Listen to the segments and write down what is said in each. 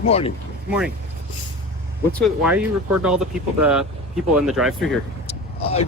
Good morning. Good morning. Why are you recording all the people in the drive-thru here? I'm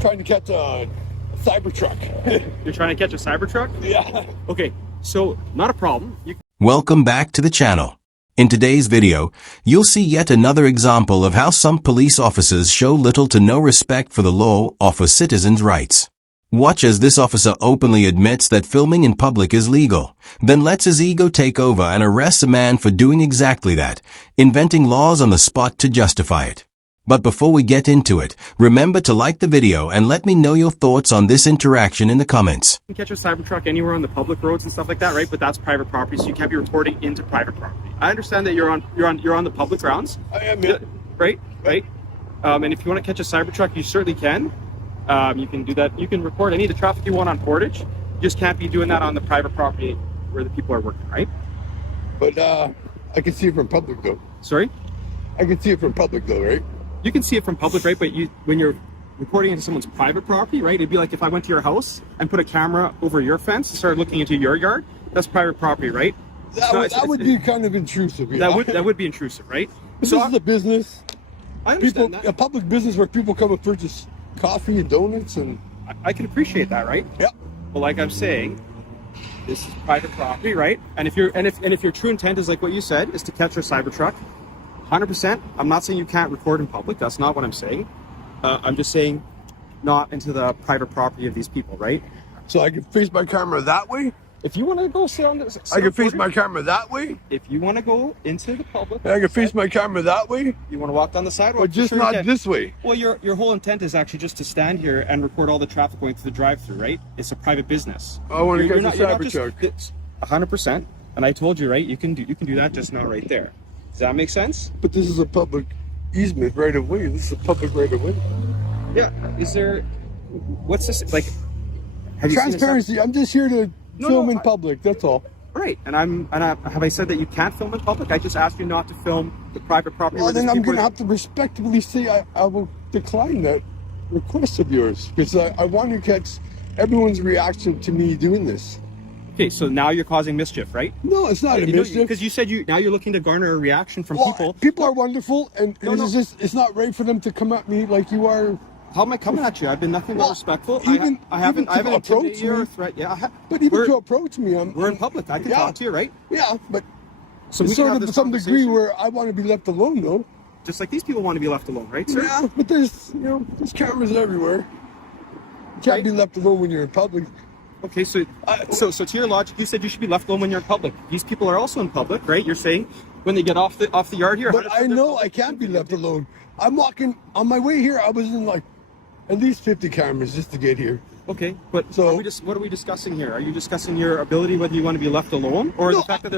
trying to catch a Cybertruck. You're trying to catch a Cybertruck? Yeah. Okay, so not a problem. Welcome back to the channel. In today's video, you'll see yet another example of how some police officers show little to no respect for the law or for citizens' rights. Watch as this officer openly admits that filming in public is legal, then lets his ego take over and arrests a man for doing exactly that, inventing laws on the spot to justify it. But before we get into it, remember to like the video and let me know your thoughts on this interaction in the comments. You can catch a Cybertruck anywhere on the public roads and stuff like that, right? But that's private property, so you can't be reporting into private property. I understand that you're on the public grounds. I am, yeah. Right? And if you want to catch a Cybertruck, you certainly can. You can do that. You can report any of the traffic you want on Portage. You just can't be doing that on the private property where the people are working, right? But I can see it from public, though. Sorry? I can see it from public, though, right? You can see it from public, right? But when you're reporting into someone's private property, right? It'd be like if I went to your house and put a camera over your fence and started looking into your yard. That's private property, right? That would be kind of intrusive. Yeah. That would be intrusive, right? This is a business. I understand A public business where people come and purchase coffee and donuts, and I can appreciate that, right? Yeah. Well, like I'm saying, this is private property, right? And if your true intent is like what you said, is to catch a Cybertruck, 100%. I'm not saying you can't record in public. That's not what I'm saying. I'm just saying, not into the private property of these people, right? So I can face my camera that way. If you want to go sit on the, I can face my camera that way. If you want to go into the public, I can face my camera that way. You want to walk down the sidewalk, but just not this way. Well, your whole intent is actually just to stand here and record all the traffic going through the drive-through, right? It's a private business. I want to catch a Cybertruck. 100%. And I told you, right? You can do that, just not right there. Does that make sense? But this is a public easement right of way. This is a public right of way. Yeah. Is there? What's this like? Have Transparency. I'm just here to film in public. That's all. Right. And have I said that you can't film in public? I just asked you not to film the private property. Well, then I'm going to have to respectfully say I will decline that request of yours, because I want to catch everyone's reaction to me doing this. Okay, so now you're causing mischief, right? No, it's not a mischief. Because you said now you're looking to garner a reaction from people. People are wonderful, and it's not right for them to come at me like you are. How am I coming at you? I've been nothing but respectful. I haven't approached you or threat. Yeah, but even to approach me, we're in public. I can talk to you, right? Yeah, but so it's sort of to some degree where I want to be left alone, though. Just like these people want to be left alone, right, sir? Yeah, but there's cameras everywhere. You can't be left alone when you're in public. Okay, so to your logic, you said you should be left alone when you're in public. These people are also in public, right? You're saying when they get off the yard here. But I know I can't be left alone. I'm walking on my way here. I was in like at least 50 cameras just to get here. Okay, but so what are we discussing here? Are you discussing your ability, whether you want to be left alone, or the fact that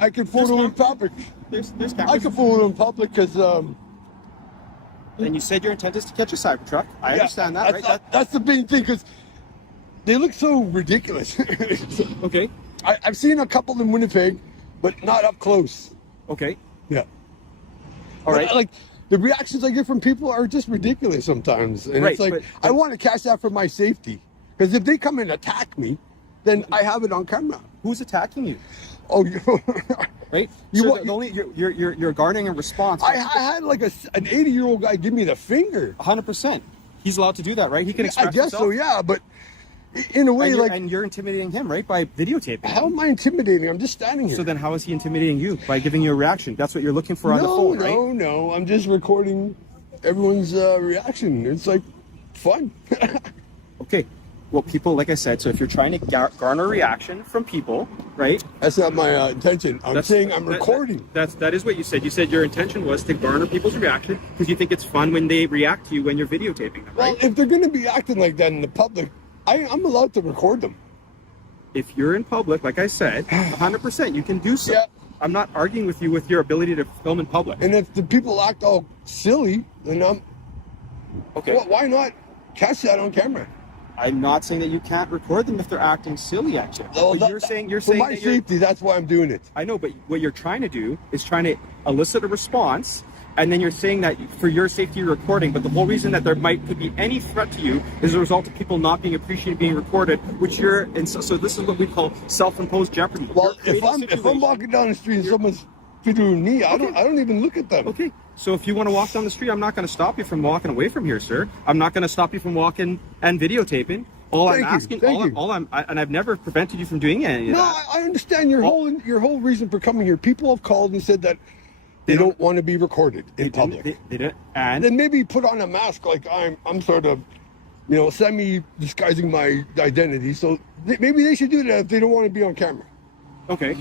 I can photo in public? There's cameras. I can photo in public because. And you said your intent is to catch a Cybertruck. I understand that, right? That's the main thing, because they look so ridiculous. Okay. I've seen a couple in Winnipeg, but not up close. Okay. Yeah. All right. Like the reactions I get from people are just ridiculous sometimes, and it's like but I want to catch that for my safety, because if they come and attack me, then I have it on camera. Who's attacking you? Oh, right. You're garnering a response. I had like an 80-year-old guy give me the finger. 100%. He's allowed to do that, right? He can express himself. I guess so, yeah, but in a way, and you're intimidating him, right, by videotaping. How am I intimidating? I'm just standing here. So then, how is he intimidating you? By giving you a reaction? That's what you're looking for on the phone, right? No. I'm just recording everyone's reaction. It's like fun. Okay. Well, people, like I said, so if you're trying to garner a reaction from people, right? That's not my intention. I'm saying I'm recording. That is what you said. You said your intention was to garner people's reaction because you think it's fun when they react to you when you're videotaping them, right? Well, if they're going to be acting like that in the public, I'm allowed to record them. If you're in public, like I said, 100%, you can do so. Yeah. I'm not arguing with you with your ability to film in public. And if the people act all silly, then okay. Well, why not catch that on camera? I'm not saying that you can't record them if they're acting silly at you. Well, you're saying for my safety, that's why I'm doing it. I know, but what you're trying to do is trying to elicit a response and then you're saying that for your safety you're recording, but the whole reason that there could be any threat to you is a result of people not being appreciated being recorded, which so this is what we call self-imposed jeopardy. Well, if I'm walking down the street and someone's videoing me, I don't even look at them. Okay. So if you want to walk down the street, I'm not going to stop you from walking away from here, sir. I'm not going to stop you from walking and videotaping. And I've never prevented you from doing any of that. No, I understand your whole reason for coming here. People have called and said that they don't want to be recorded in public. They didn't. And then maybe put on a mask like I'm sort of, semi-disguising my identity. So maybe they should do that if they don't want to be on camera. Okay.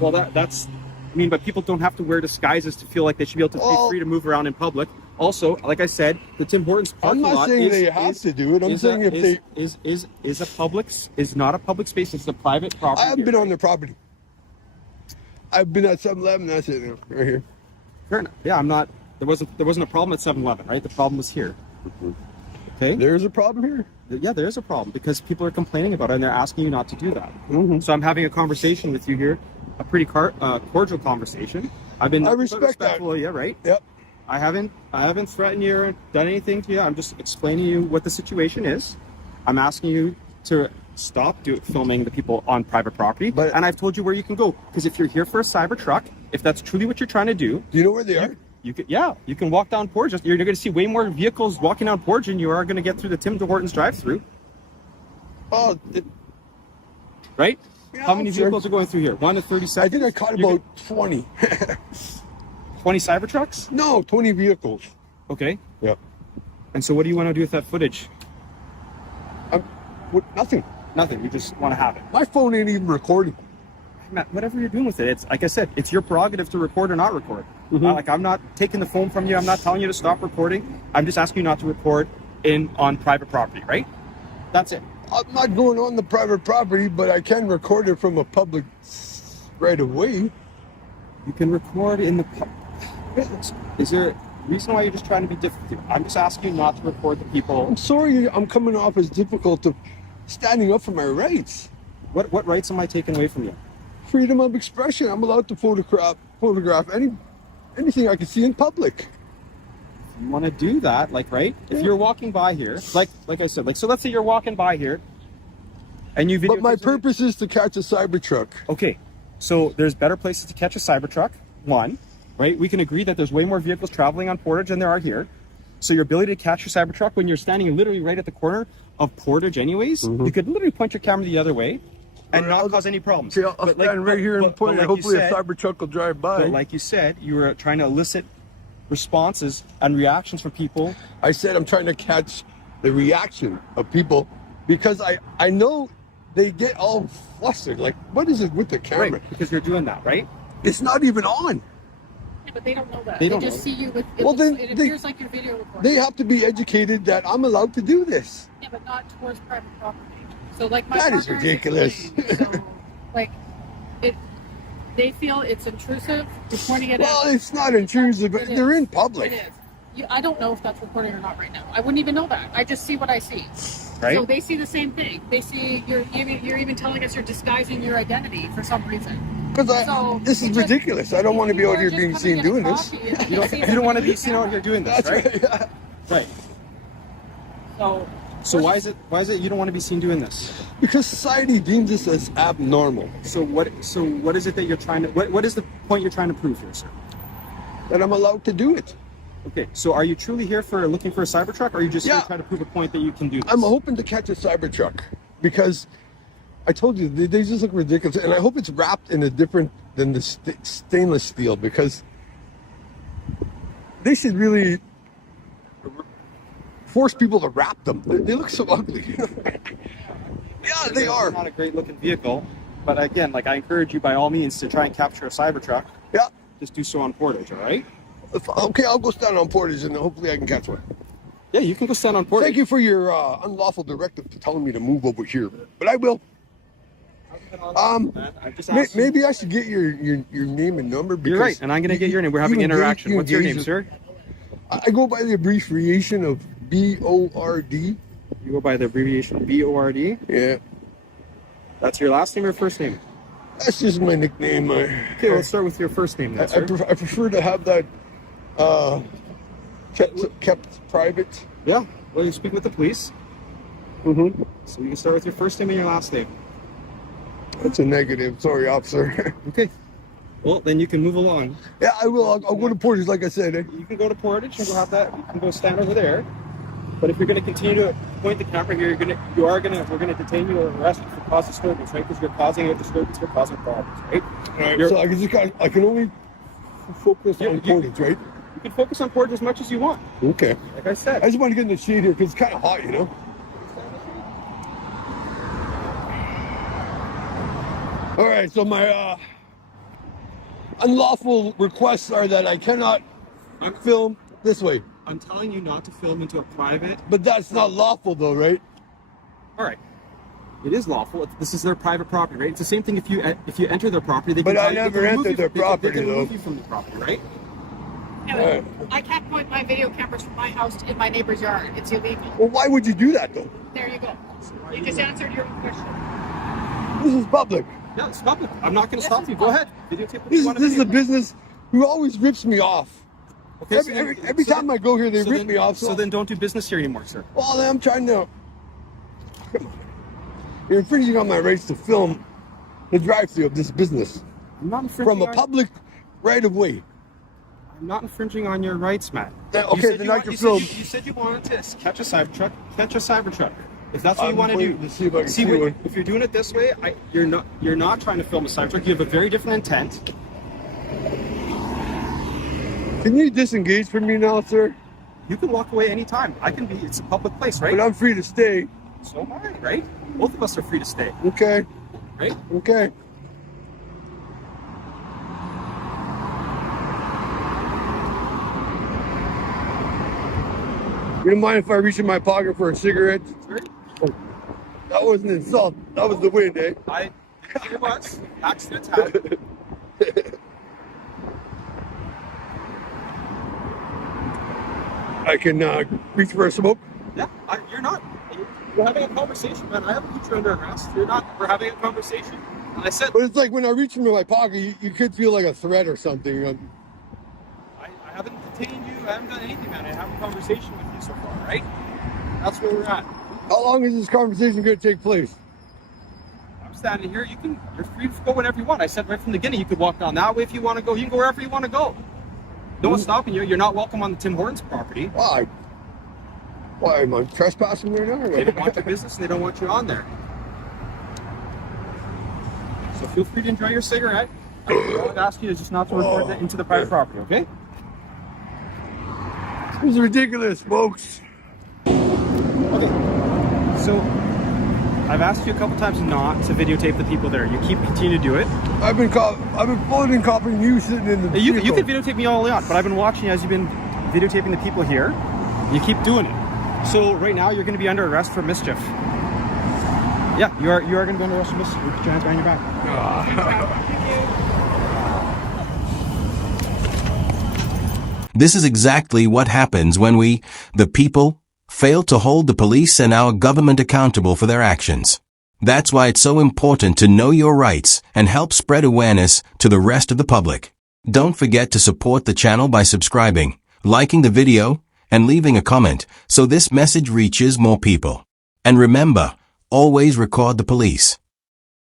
Well, that's. I mean, but people don't have to wear disguises to feel like they should be able to be free to move around in public. Also, like I said, the Tim Hortons parking lot. I'm not saying they have to do it. I'm saying if they is not a public space. It's a private property. I haven't been on their property. I've been at 7-Eleven. That's it, right here. Fair enough. Yeah, I'm not. There wasn't a problem at 7-Eleven, right? The problem was here. Okay. There's a problem here. Yeah, there is a problem because people are complaining about it and they're asking you not to do that. So I'm having a conversation with you here, a pretty cordial conversation. I respect that. Yeah, right. Yep. I haven't threatened you or done anything to you. I'm just explaining to you what the situation is. I'm asking you to stop filming the people on private property. And I've told you where you can go. Because if you're here for a cyber truck, if that's truly what you're trying to do... Do you know where they are? You can walk down Portage. You're going to see way more vehicles walking down Portage than you are going to get through the Tim Hortons drive-through. Right? Yeah, how many vehicles are going through here? 1 to 30 seconds? I think I caught about 20. 20 cyber trucks? No, 20 vehicles. Okay. Yep. And so what do you want to do with that footage? Nothing. Nothing. You just want to have it. My phone ain't even recording. Matt, whatever you're doing with it, it's like I said, it's your prerogative to record or not record. I'm not taking the phone from you. I'm not telling you to stop recording. I'm just asking you not to record on private property, right? That's it. I'm not going on the private property, but I can record it from a public right of way. You can record in the Is there a reason why you're just trying to be difficult? I'm just asking you not to record the people. I'm sorry I'm coming off as difficult of standing up for my rights. What rights am I taking away from you? Freedom of expression. I'm allowed to photograph anything I can see in public. You want to do that, right? Yeah. If you're walking by here, like I said, so let's say you're walking by here, and you video. But my purpose is to catch a cyber truck. Okay, so there's better places to catch a cyber truck. One, right? We can agree that there's way more vehicles traveling on Portage than there are here. So your ability to catch your cyber truck when you're standing literally right at the corner of Portage, anyways, you could literally point your camera the other way. And not cause any problems. See, I'll stand right here and point it. Hopefully a cyber truck will drive by. But like you said, you were trying to elicit responses and reactions from people. I said I'm trying to catch the reaction of people because I know they get all flustered. Like, what is it with the camera? Right, because you're doing that, right? It's not even on. Yeah, but they don't know that. They just see you with it appears like your video recording. They have to be educated that I'm allowed to do this. Yeah, but not towards private property. So like that is ridiculous. They feel it's intrusive. You're pointing it out. Well, it's not intrusive, but they're in public. It is. I don't know if that's recording or not right now. I wouldn't even know that. I just see what I see. Right. So they see the same thing. They see you're even telling us you're disguising your identity for some reason. Because this is ridiculous. I don't want to be out here being seen doing this. You don't want to be seen out here doing this, right? Right. Yeah. Right. So why is it you don't want to be seen doing this? Because society deems this as abnormal. So what is it that you're trying to what is the point you're trying to prove here, sir? That I'm allowed to do it. Okay, so are you truly here for looking for a cyber truck, or are you just here trying to prove a point that you can do this? I'm hoping to catch a cyber truck because I told you they just look ridiculous, and I hope it's wrapped in a different than the stainless steel because they should really force people to wrap them. They look so ugly. Yeah, they are. Not a great looking vehicle, but again, I encourage you by all means to try and capture a cyber truck. Yeah. Just do so on Portage, all right? Okay, I'll go stand on Portage and hopefully I can catch one. Yeah, you can go stand on Portage. Thank you for your unlawful directive to telling me to move over here, but I will. Maybe I should get your name and number. Because you're right, and I'm going to get your name. We're having interaction. What's your name, sir? I go by the abbreviation of BORD. You go by the abbreviation BORD? Yeah. That's your last name or first name? That's just my nickname. Okay, let's start with your first name then, sir. I prefer to have that kept private. Yeah. Well, you speak with the police. Mm-hmm. So you can start with your first name and your last name. That's a negative. Sorry, officer. Okay. Well, then you can move along. Yeah, I will. I'll go to Portage, like I said. You can go to Portage and go have that. You can go stand over there. But if you're going to continue to point the camera here, we're going to detain you or arrest you for cause disturbance, right? Because you're causing a disturbance, you're causing problems, right? Right. So I can only focus on Portage, right? You can focus on Portage as much as you want. Okay. Like I said. I just want to get in the shade here because it's kind of hot, you know? All right, so my unlawful requests are that I cannot film this way. I'm telling you not to film into a private. But that's not lawful though, right? All right. It is lawful. This is their private property, right? It's the same thing if you enter their property. They but can I never entered their property, they can though. remove you from the property, right? Yeah, I can't point my video cameras from my house in my neighbor's yard. It's illegal. Well, why would you do that though? There you go. You just answered your own question. This is public. Yeah, it's public. I'm not going to stop you. Go ahead. Videotape what This you want to is a videotape. business who always rips me off. Okay, Every time I go here, they rip me off. So then don't do business here anymore, sir. Well, then I'm trying to. Come on. You're infringing on my rights to film the drive-through of this business I'm not infringing from a public right of way. I'm not infringing on your rights, Matt. Okay, then I can film. You said you wanted to catch a Cybertruck. Catch a Cybertruck. If that's what you want to do. See if I can see one. If you're doing it this way, you're not trying to film a Cybertruck. You have a very different intent. Can you disengage from me now, sir? You can walk away anytime. It's a public place, right? But I'm free to stay. So am I, right? Both of us are free to stay, Okay. right? Okay. You don't mind if I reach in my pocket for a cigarette? Sure. Oh, that wasn't an insult. That was the wind, eh? It was. Accidents happen. I can reach for a smoke. Yeah, you're not. We're having a conversation, man. I haven't put you under arrest. You're not. We're having a conversation. And I said, But it's like when I reach into my pocket, you could feel like a threat or something. I haven't detained you. I haven't done anything, man. I have a conversation with you so far, right? That's where we're at. How long is this conversation going to take place? I'm standing here. You're free to go whenever you want. I said right from the beginning, you could walk down that way if you want to go. You can go wherever you want to go. No one's stopping you. You're not welcome on the Tim Hortons property. Why? Why am I trespassing right now? They don't want your business and they don't want you on there. So feel free to enjoy your cigarette. I've asked you to just not to record that into the private property, okay? This is ridiculous, folks. Okay. So I've asked you a couple times not to videotape the people there. You continue to do it. I've been floating, copying you sitting in the. You can videotape me all the way on, but I've been watching as you've been videotaping the people here. You keep doing it. So right now you're going to be under arrest for mischief. Yeah, you are going to be under arrest for mischief. Put your hands behind your back. This is exactly what happens when we, the people, fail to hold the police and our government accountable for their actions. That's why it's so important to know your rights and help spread awareness to the rest of the public. Don't forget to support the channel by subscribing, liking the video, and leaving a comment so this message reaches more people. And remember, always record the police.